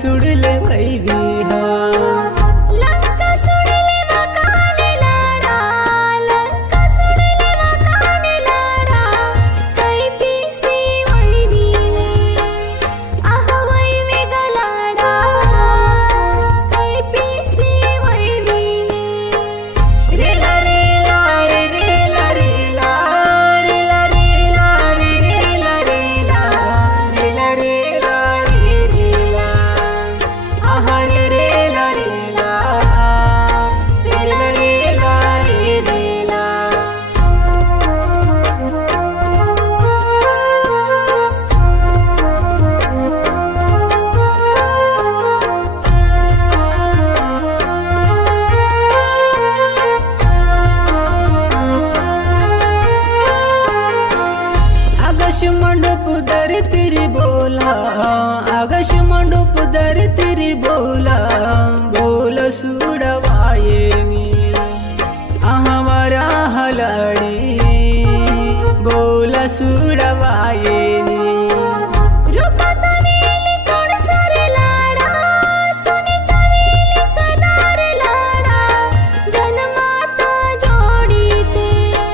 सुडले वैविहा लंका सुडले वकाने लाडा लंका सुडले वकाने लाडा कैपिसी वैवीने आहा वैवे गलाडा कैपिसी वैवीने रेला रेला रे रेला रेला रेला रेला रे रेला रेला रेला रेला रे रेला आहा रे रेला रेला रेला रेला रे रेला आकाश मंडप दर तेरी बोला आकाश मंडप दर तेरी बोला बोल सुडवाये मी आहावरा हलाडी बोल सुडवाये मी